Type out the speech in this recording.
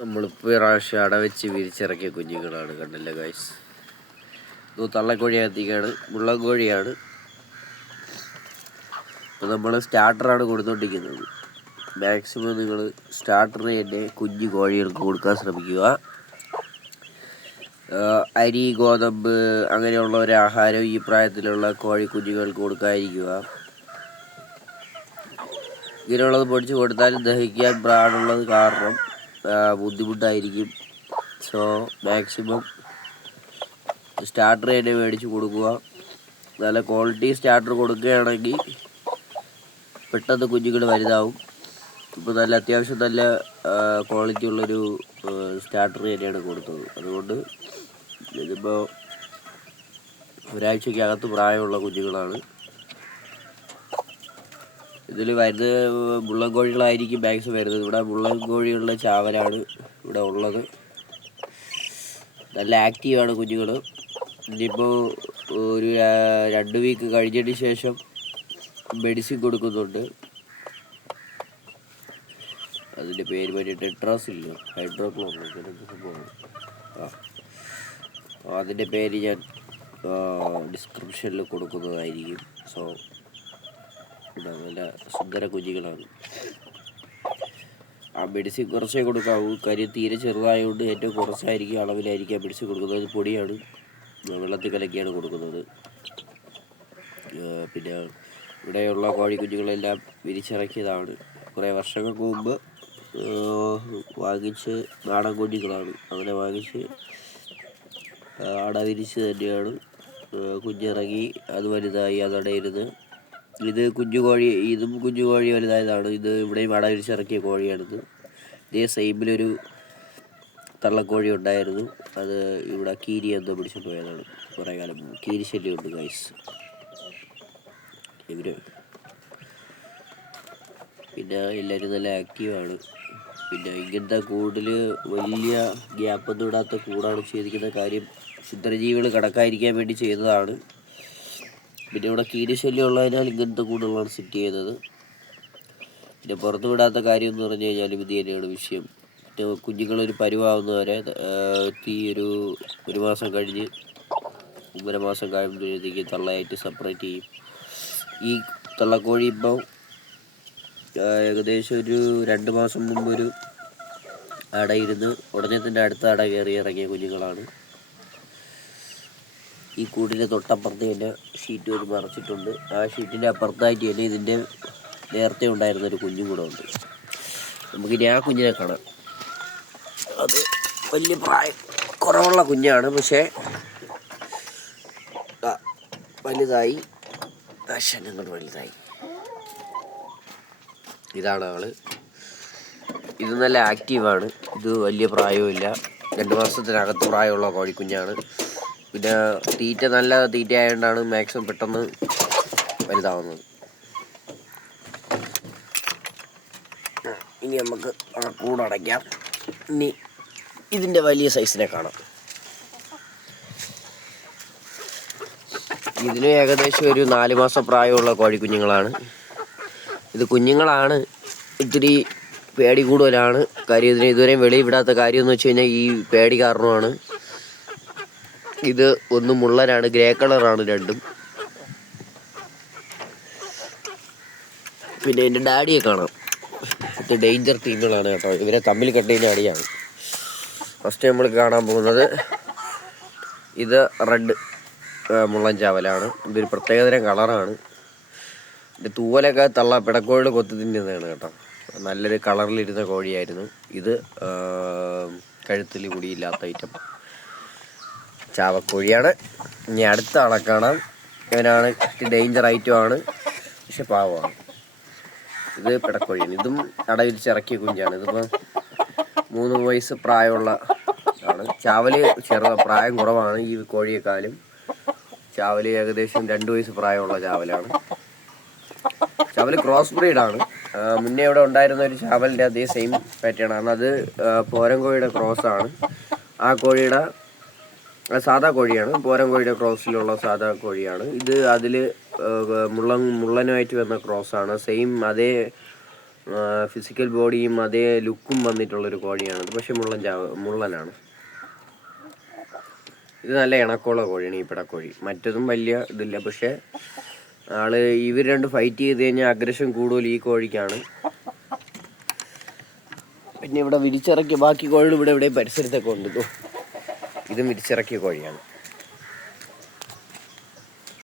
നമ്മളിപ്പോൾ പ്രാവശ്യം അടവെച്ച് വിരിച്ചിറക്കിയ കുഞ്ഞുങ്ങളാണ്. കണ്ടല്ലേ ഗൈസ്, ഇത് തള്ളക്കോഴിയകത്തേക്കാണ്, മുള്ളൻ കോഴിയാണ്. അപ്പോൾ നമ്മൾ സ്റ്റാർട്ടറാണ് കൊടുത്തുകൊണ്ടിരിക്കുന്നത്. മാക്സിമം നിങ്ങൾ സ്റ്റാർട്ടർ തന്നെ കുഞ്ഞു കോഴികൾക്ക് കൊടുക്കാൻ ശ്രമിക്കുക. അരി, ഗോതമ്പ് അങ്ങനെയുള്ള ഒരു ആഹാരം ഈ പ്രായത്തിലുള്ള കോഴി കുഞ്ഞുങ്ങൾക്ക് കൊടുക്കാതിരിക്കുക. ഇങ്ങനെയുള്ളത് പൊടിച്ച് കൊടുത്താലും ദഹിക്കാൻ പാടുള്ളത് കാരണം ബുദ്ധിമുട്ടായിരിക്കും. സോ മാക്സിമം സ്റ്റാർട്ടർ തന്നെ മേടിച്ച് കൊടുക്കുക. നല്ല ക്വാളിറ്റി സ്റ്റാർട്ടർ കൊടുക്കുകയാണെങ്കിൽ പെട്ടെന്ന് കുഞ്ഞുങ്ങൾ വലുതാവും. ഇപ്പോൾ നല്ല അത്യാവശ്യം നല്ല ക്വാളിറ്റി ഉള്ളൊരു സ്റ്റാർട്ടർ തന്നെയാണ് കൊടുത്തത്. അതുകൊണ്ട് ഇതിപ്പോൾ ഒരാഴ്ചക്കകത്ത് പ്രായമുള്ള കുഞ്ഞുങ്ങളാണ്. ഇതിൽ വരുന്ന മുള്ളൻ കോഴികളായിരിക്കും മാക്സിമം വരുന്നത്. ഇവിടെ മുള്ളൻ കോഴികളുടെ ചാവലാണ് ഇവിടെ ഉള്ളത്. നല്ല ആക്റ്റീവാണ് കുഞ്ഞുങ്ങൾ. ഇനിയിപ്പോൾ ഒരു 2 വീക്ക് കഴിഞ്ഞതിന് ശേഷം മെഡിസിൻ കൊടുക്കുന്നുണ്ട്. അതിൻ്റെ പേര് പറ്റി ടെട്രാസില്ലോ ഹൈഡ്രോക്ലോറോ സംഭവമാണ്. അതിൻ്റെ പേര് ഞാൻ ഡിസ്ക്രിപ്ഷനിൽ കൊടുക്കുന്നതായിരിക്കും. സോ നല്ല സുന്ദര കുഞ്ഞുങ്ങളാണ്. ആ മെഡിസിൻ കുറച്ചേ കൊടുക്കാവൂ. കാര്യം തീരെ ചെറുതായതുകൊണ്ട് ഏറ്റവും കുറച്ചായിരിക്കും അളവിലായിരിക്കും മെഡിസിൻ കൊടുക്കുന്നത്. പൊടിയാണ്, വെള്ളത്തിൽ കലക്കിയാണ് കൊടുക്കുന്നത്. പിന്നെ ഇവിടെയുള്ള കോഴിക്കുഞ്ഞുങ്ങളെല്ലാം വിരിച്ചിറക്കിയതാണ്. കുറേ വർഷങ്ങൾക്ക് മുമ്പ് വാങ്ങിച്ച് നാടൻ കുഞ്ഞുങ്ങളാണ്. അങ്ങനെ വാങ്ങിച്ച് അട വിരിച്ച് തന്നെയാണ് കുഞ്ഞിറങ്ങി. അത് വലുതായി, അതടയിരുന്ന്. ഇത് കുഞ്ഞു കോഴി, ഇതും കുഞ്ഞു കോഴി വലുതായതാണ്. ഇത് ഇവിടെയും അട വിരിച്ചിറക്കിയ കോഴിയാണിത്. ഇതേ സെയിമിലൊരു തള്ളക്കോഴി ഉണ്ടായിരുന്നു. അത് ഇവിടെ കീരി എന്തോ പിടിച്ചു പോയതാണ്. കുറേ കാലം കീരി ശല്യമുണ്ട് ഗൈസ് ഇവർ. പിന്നെ എല്ലാവരും നല്ല ആക്റ്റീവാണ്. പിന്നെ ഇങ്ങനത്തെ കൂടിൽ വലിയ ഗ്യാപ്പൊന്നും ഇടാത്ത കൂടാണ് ചെയ്തിരിക്കുന്ന. കാര്യം ക്ഷുദ്രജീവികൾ കടക്കാതിരിക്കാൻ വേണ്ടി ചെയ്തതാണ്. പിന്നെ ഇവിടെ കീരിശല്യം ഉള്ളതിനാൽ ഇങ്ങനത്തെ കൂടുകളാണ് സെറ്റ് ചെയ്യുന്നത്. പിന്നെ പുറത്ത് വിടാത്ത കാര്യം എന്ന് പറഞ്ഞു കഴിഞ്ഞാൽ ഇത് തന്നെയാണ് വിഷയം. പിന്നെ കുഞ്ഞുങ്ങളൊരു പരുവാകുന്നവരെ ഒരു മാസം കഴിഞ്ഞ് 1.5 മാസം കഴിയുമ്പോഴത്തേക്ക് തള്ളയായിട്ട് സെപ്പറേറ്റ് ചെയ്യും. ഈ തള്ളക്കോഴി ഇപ്പോൾ ഏകദേശം ഒരു 2 മാസം മുമ്പ് ഒരു അടയിരുന്ന് ഉടനെ തന്നെ അടുത്ത അട കയറി ഇറങ്ങിയ കുഞ്ഞുങ്ങളാണ്. ഈ കൂടിൻ്റെ തൊട്ടപ്പുറത്ത് തന്നെ ഷീറ്റ് ഒരു മറച്ചിട്ടുണ്ട്. ആ ഷീറ്റിൻ്റെ അപ്പുറത്തായിട്ട് തന്നെ ഇതിൻ്റെ നേരത്തെ ഉണ്ടായിരുന്നൊരു കുഞ്ഞും കൂടെ ഉണ്ട്. നമുക്കിനി ആ കുഞ്ഞിനെ കാണാം. അത് വലിയ പ്രായം കുറവുള്ള കുഞ്ഞാണ്, പക്ഷേ വലുതായി, ശനങ്ങൾ വലുതായി. ഇതാണ് ആള്. ഇത് നല്ല ആക്റ്റീവാണ്. ഇത് വലിയ പ്രായവുമില്ല, 2 മാസത്തിനകത്ത് പ്രായമുള്ള കോഴിക്കുഞ്ഞാണ്. പിന്നെ തീറ്റ നല്ല തീറ്റ ആയതുകൊണ്ടാണ് മാക്സിമം പെട്ടെന്ന് വലുതാവുന്നത്. ഇനി നമുക്ക് കൂടടയ്ക്കാം. ഇനി ഇതിൻ്റെ വലിയ സൈസിനെ കാണാം. ഇതിന് ഏകദേശം ഒരു 4 മാസം പ്രായമുള്ള കോഴിക്കുഞ്ഞുങ്ങളാണ്. ഇത് കുഞ്ഞുങ്ങളാണ്, ഇത്തിരി പേടി കൂടുതലാണ്. കാര്യം ഇതിനെ ഇതുവരെയും വെളിയിൽ വിടാത്ത കാര്യം എന്ന് വെച്ച് കഴിഞ്ഞാൽ ഈ പേടി കാരണമാണ്. ഇത് ഒന്ന് മുള്ളനാണ്, ഗ്രേ കളറാണ് രണ്ടും. പിന്നെ എൻ്റെ ഡാഡിയെ കാണാം. ഇത് ഡേഞ്ചർ ടീമുകളാണ് കേട്ടോ. ഇവരെ തമ്മിൽ കെട്ടുന്ന അടിയാണ്. ഫസ്റ്റ് നമ്മൾ കാണാൻ പോകുന്നത് ഇത് റെഡ് മുള്ളൻ ചാവലാണ്. ഇതൊരു പ്രത്യേകതരം കളറാണ്. ഇതിൻ്റെ തൂവലൊക്കെ പിടക്കോഴികൾ കൊത്തി തിന്നുന്നതാണ് കേട്ടോ. നല്ലൊരു കളറിലിരുന്ന കോഴിയായിരുന്നു. ഇത് കഴുത്തിൽ കുടിയില്ലാത്ത ഐറ്റം ചാവക്കോഴിയാണ്. ഇനി അടുത്ത ആളെ കാണാം. ഇവനാണ് ഡേഞ്ചർ ഐറ്റമാണ്, പക്ഷെ പാവമാണ്. ഇത് പിടക്കോഴിയാണ്. ഇതും അട വിരിച്ചിറക്കിയ കുഞ്ഞാണ്. ഇതിപ്പോൾ 3 വയസ്സ് പ്രായമുള്ള ആണ്. ചാവല് പ്രായം കുറവാണ് ഈ കോഴിയെക്കാളും. ചാവല് ഏകദേശം 2 വയസ്സ് പ്രായമുള്ള ചാവലാണ്. ചാവല് ക്രോസ് ബ്രീഡാണ്. മുന്നേ ഇവിടെ ഉണ്ടായിരുന്ന ഒരു ചാവലിൻ്റെ അതേ സെയിം പാറ്റേൺ ആണ്. അത് പോരൻ കോഴിയുടെ ക്രോസാണ്. ആ കോഴിയുടെ സാധാ കോഴിയാണ്. പോരൻ കോഴിയുടെ ക്രോസിലുള്ള സാധാ കോഴിയാണ് ഇത്. അതിൽ മുള്ളനുമായിട്ട് വന്ന ക്രോസാണ്. സെയിം അതേ ഫിസിക്കൽ ബോഡിയും അതേ ലുക്കും വന്നിട്ടുള്ളൊരു കോഴിയാണ്. ഇത് പക്ഷേ മുള്ളനാണ്. ഇത് നല്ല ഇണക്കമുള്ള കോഴിയാണ് ഈ പിടക്കോഴി. മറ്റതും വലിയ ഇതില്ല, പക്ഷേ ഇവർ രണ്ട് ഫൈറ്റ് ചെയ്ത് കഴിഞ്ഞാൽ അഗ്രഷൻ കൂടുതൽ ഈ കോഴിക്കാണ്. പിന്നെ ഇവിടെ വിരിച്ചിറക്കിയ ബാക്കി കോഴികൾ ഇവിടെ പരിസരത്തൊക്കെ ഉണ്ട്. ഇതും വിരിച്ചിറക്കിയ കോഴിയാണ്.